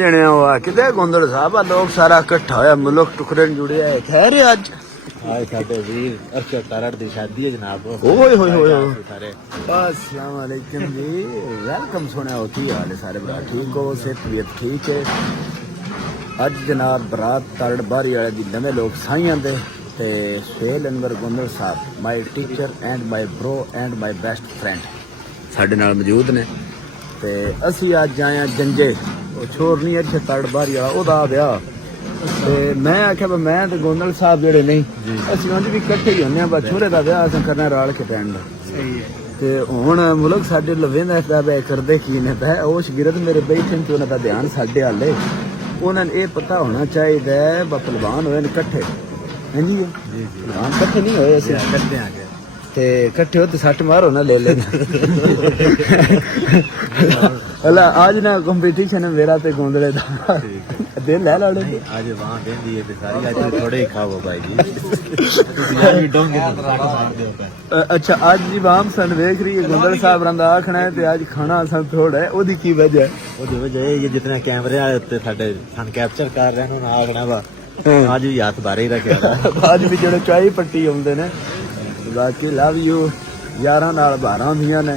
किते गोंदड़ साहब लोग सारा इकट्ठा होया मुल्क टुकड़े जुड़े है खैर अज आज साडे वीर अरशद तारड़ दी शादी है जनाब। ओए होए होए अस्सलाम वालेकुम जी वेलकम सुने होती हाल है सारे भरा ठीक हो सेहत भी ठीक है। अज जनाब बरात तारड़ बारी वाले दी नवे लोग साइयां दे ते सुहेल अनवर गोंदड़ साहब my teacher and my bro and my best friend साडे नाल मौजूद ने ते असी अज आए हैं जंजे छोर नहीं अच्छे तड़ बारी वाला ओदा ब्याह ते मैं आख्या मैं ते गोंदल साहब जेड़े नहीं असि उंज भी इकट्ठे ही होने बस छोरे दा ब्याह असें करना राल के पैन दा सही है ते हुण मुल्क साडे लवेंदा इसदा ब्याह करदे की ने ते ओश गिरद मेरे बैठे ते उन्हां दा ध्यान साडे हाले उन्हां ने पता होना चाहिए पहलवान होए इकट्ठे हां जी पहलवान इकट्ठे नहीं होए असीं करदे आ ते इकट्ठे हो तो सट मारो ना ले ले अला आज ना कंपटीशन है मेरा ते गोंदले दा दिल है लाड़े आज वहां देंदी है सारी आज थोड़े ही खाओ भाई जी तुसी यार भी डोंगे अच्छा आज जी वाम सन देख रही है गोंदल साहब रंदा आखना है ते आज खाना सन थोड़ा है ओदी की वजह है ओदी वजह है ये जितने कैमरे वाले उत्ते साडे सन कैप्चर कर रहे हैं ना आखना वा आज भी हाथ बारे ही रखया आज भी जेड़े चाय पट्टी आउंदे ने बाकी लव यू यारां नाल बारां हुंदियां ने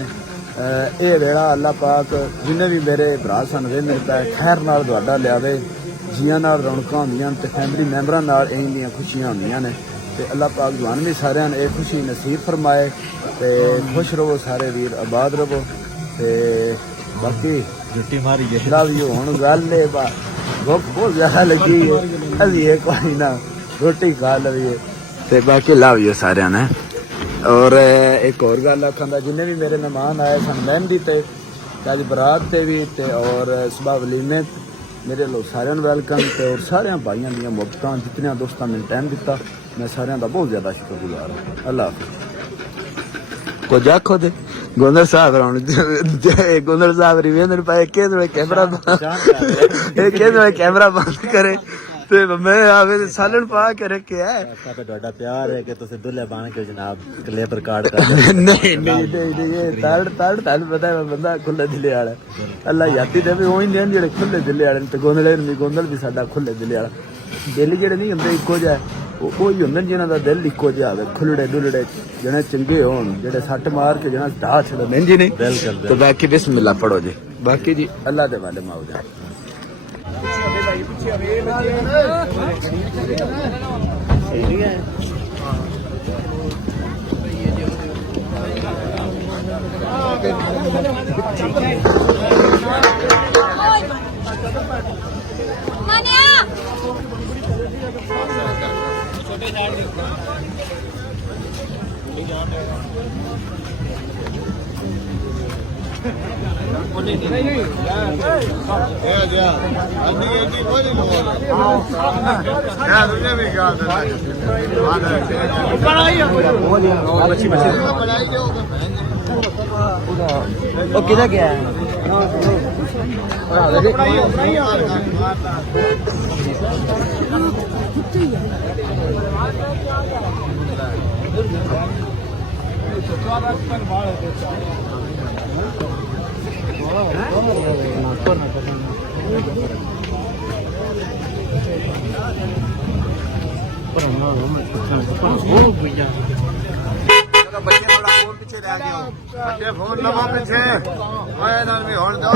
ये वेला अल्लाह पाक जिन्हें भी मेरे भरा सन वेंदे पै खैर नाल तुहाडा लियावे जियां नाल रौनकां हुंदियां ते फैमिली मैंबरां नाल इं दियां खुशियां हुंदियां ने ते अल्लाह पाक जवान भी सारियां ने खुशी नसीब फरमाए ते खुश रहो सारे वीर आबाद रहो ते बाकी जुट्टी मारी गए लव यू हुण गल है भुख बहुत ज्यादा लगी है अभी एक बारी ना रोटी खा लवीए ते बाकी लव यू सारियां ने। और एक और गल आखा जिन्हें भी मेरे मेहमान आए सन मेहंदी ते अज बरात ते भी ते और सुबह वलीमे मेरे लोग सारे वेलकम ते और सारे भाइयों दी मुहब्बतां जितने दोस्तों मैंने टाइम दिता मैं सारे का बहुत ज्यादा शुक्रगुजार हूँ। अल्लाह हाफिज़ कुछ आखो दे गोंदल साहब गोंदल साहब रिवेंद्र पाए कैमरा बंद करे ते मैं आवे सालन पा के रखे है तो ਤੁਹਾਡਾ प्यार है कि तुसे दुल्हे बन के जनाब लेबर कार्ड कर नहीं ये तड़ पता है बंदा खुले दिले वाला अल्लाह याती दे भी ओही ने जेड़े खुले दिले वाले ते गोंदल भी साडा खुले दिले वाला दिल जेड़े नहीं हुंदे इक्को जिहा ओही हुंदे जिन्हां दा दिल इक्को जिहा होवे खुलड़े डुलड़े जने चंगे होण जेड़े सट मार के जना ढा छड़े जी नहीं बिल्कुल तो बाकी बिस्मिल्लाह पढ़ो जी बाकी जी अल्लाह दे वाले माओ जा किधर गया है बच्चे थोड़ा फोन पीछे रह गए बच्चे फोन लगा पीछे भी होने दो